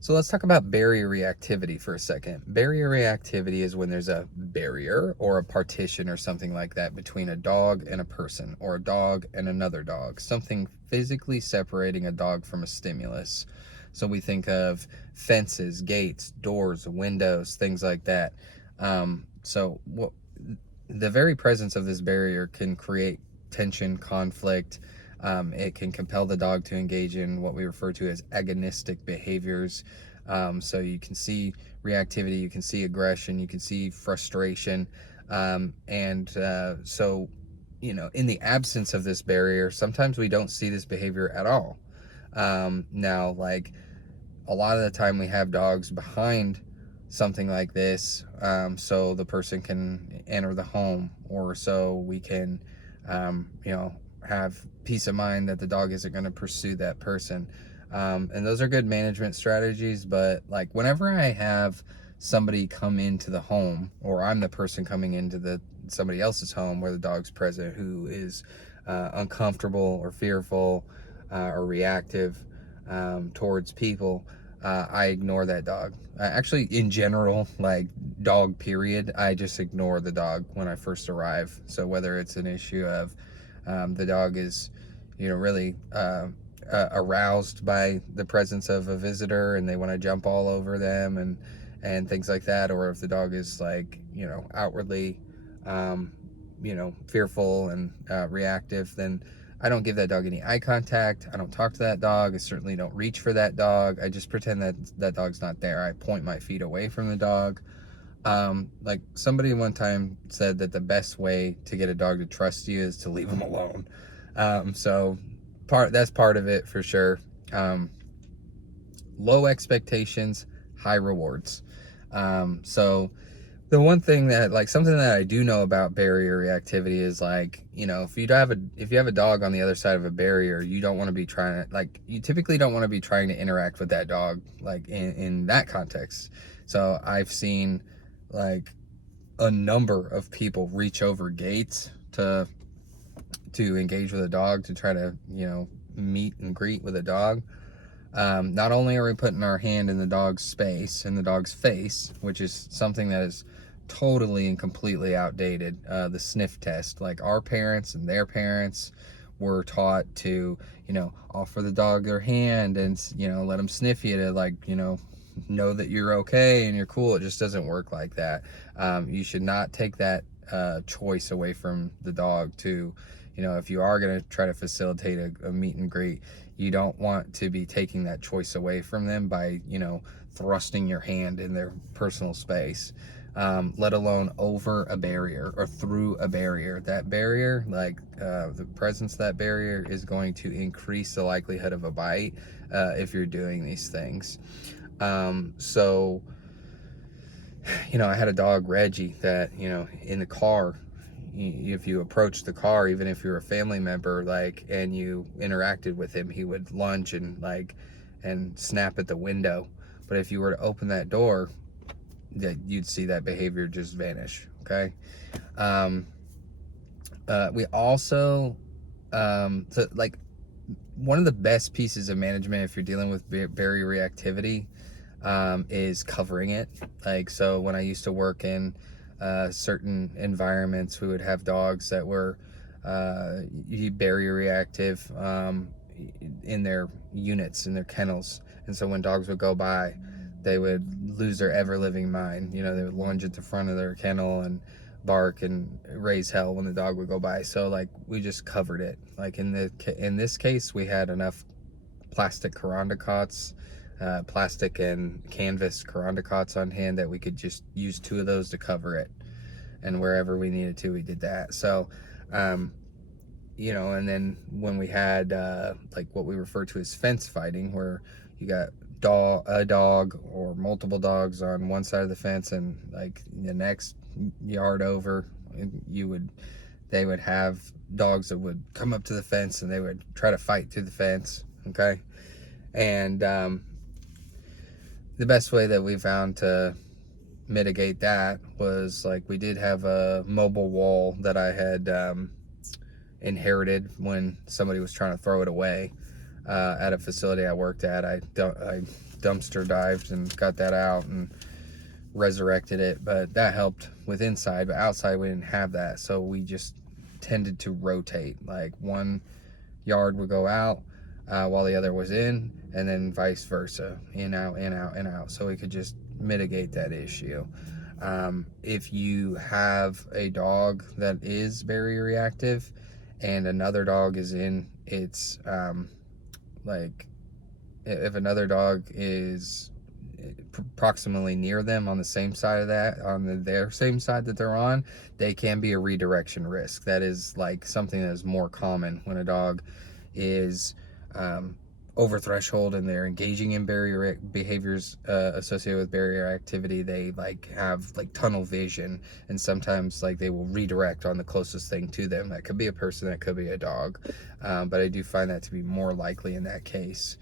So let's talk about barrier reactivity for a second. Barrier reactivity is when there's a barrier or a partition or something like that between a dog and a person, or a dog and another dog, something physically separating a dog from a stimulus. So we think of fences, gates, doors, windows, things like that. So what the very presence of this barrier can create tension, conflict. It can compel the dog to engage in what we refer to as agonistic behaviors. So you can see reactivity, you can see aggression, you can see frustration. So, in the absence of this barrier, sometimes we don't see this behavior at all. Now, like, a lot of the time we have dogs behind something like this, so the person can enter the home, or so we can have peace of mind that the dog isn't going to pursue that person. And those are good management strategies, but like whenever I have somebody come into the home, or I'm the person coming into somebody else's home where the dog's present, who is uncomfortable or fearful or reactive towards people, I ignore that dog. Actually, in general, like dog period, I just ignore the dog when I first arrive. So whether it's an issue of the dog is, really aroused by the presence of a visitor and they want to jump all over them and things like that, or if the dog is like, outwardly, fearful and reactive, then I don't give that dog any eye contact. I don't talk to that dog. I certainly don't reach for that dog. I just pretend that that dog's not there. I point my feet away from the dog. Like somebody one time said that the best way to get a dog to trust you is to leave them alone. So that's part of it for sure. Low expectations, high rewards. So the one thing that, like, something that I do know about barrier reactivity is, like, if you have a dog on the other side of a barrier, you don't want to be trying to, like, you typically don't want to be trying to interact with that dog, like, in that context. So I've seen, like, a number of people reach over gates to engage with a dog, to try to, meet and greet with a dog. Not only are we putting our hand in the dog's space, in the dog's face, which is something that is totally and completely outdated, the sniff test. Like, our parents and their parents were taught to, offer the dog their hand and, let them sniff you to, like, know that you're okay and you're cool. It just doesn't work like that. You should not take that choice away from the dog to, if you are going to try to facilitate a meet and greet, you don't want to be taking that choice away from them by, thrusting your hand in their personal space, let alone over a barrier or through a barrier. That barrier, like the presence of that barrier, is going to increase the likelihood of a bite if you're doing these things. So, I had a dog, Reggie, that, in the car, if you approached the car, even if you're a family member, like, and you interacted with him, he would lunge and snap at the window. But if you were to open that door, that you'd see that behavior just vanish. Okay. We also, so, like, one of the best pieces of management if you're dealing with barrier reactivity is covering it. Like, so when I used to work in certain environments, we would have dogs that were barrier reactive in their units, in their kennels. And so when dogs would go by, they would lose their ever-living mind. They would lunge at the front of their kennel and bark and raise hell when the dog would go by. So, like, we just covered it. Like, in this case, we had enough plastic Kuranda cots, plastic and canvas Kuranda cots on hand, that we could just use 2 of those to cover it. And wherever we needed to, we did that. So, and then when we had like what we refer to as fence fighting, where you got a dog or multiple dogs on one side of the fence, and like the next yard over, they would have dogs that would come up to the fence and they would try to fight through the fence. Okay. And the best way that we found to mitigate that was, like, we did have a mobile wall that I had inherited when somebody was trying to throw it away. at a facility I worked at. I dumpster dived and got that out and resurrected it, but that helped with inside. But outside we didn't have that, so we just tended to rotate. Like one yard would go out while the other was in, and then vice versa, in, out, in, out, in, out, so we could just mitigate that issue. If you have a dog that is barrier reactive and another dog is in its like, if another dog is proximally near them on the same side of that, on their same side that they're on, they can be a redirection risk. That is like something that is more common when a dog is over threshold and they're engaging in barrier behaviors associated with barrier activity. They like have like tunnel vision, and sometimes like they will redirect on the closest thing to them. That could be a person, that could be a dog, but I do find that to be more likely in that case.